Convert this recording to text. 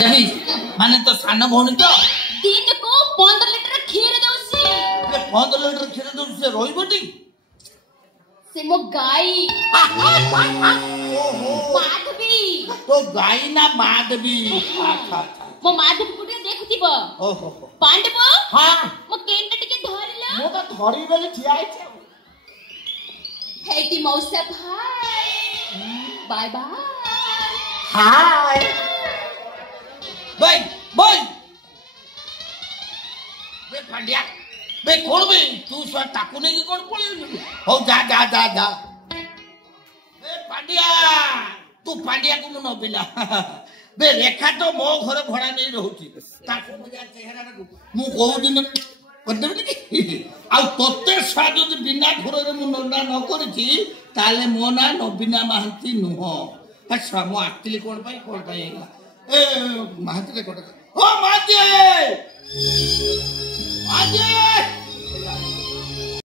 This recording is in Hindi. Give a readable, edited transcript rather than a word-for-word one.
जानी माने तो सान भौणी तो दिन को 15 लीटर खीर दउसी 15 लीटर क्षीर दउसी से रोइबटी से मो गाई ओहो माधवी तो गाई ना माधवी अच्छा मो माधवी कुटे देखुतिबो ओहो पांडव हां मो केंटा टिके धरिला मो तो धरी बेले ठिया आइछे हेटी मौसा भाई bye bye hi bye bye बे पांड्या बे कोण बे तू स्व टाकू नाही कोण पळेल हो जा जा जा जा बे पांड्या तू पांड्या को न बिला बे रेखा तो मो घर भड़ा नहीं रहउची ताको मजा चेहरा रे मु को दिन करदेबे कि आ तोते स्वाद जो बिना घर रे मु नंदा न करछि ताले मो ना नबिना महांती नुह अच्छा मु आक्चुअली कोण पाई ए महांती रे कोड ओ महांती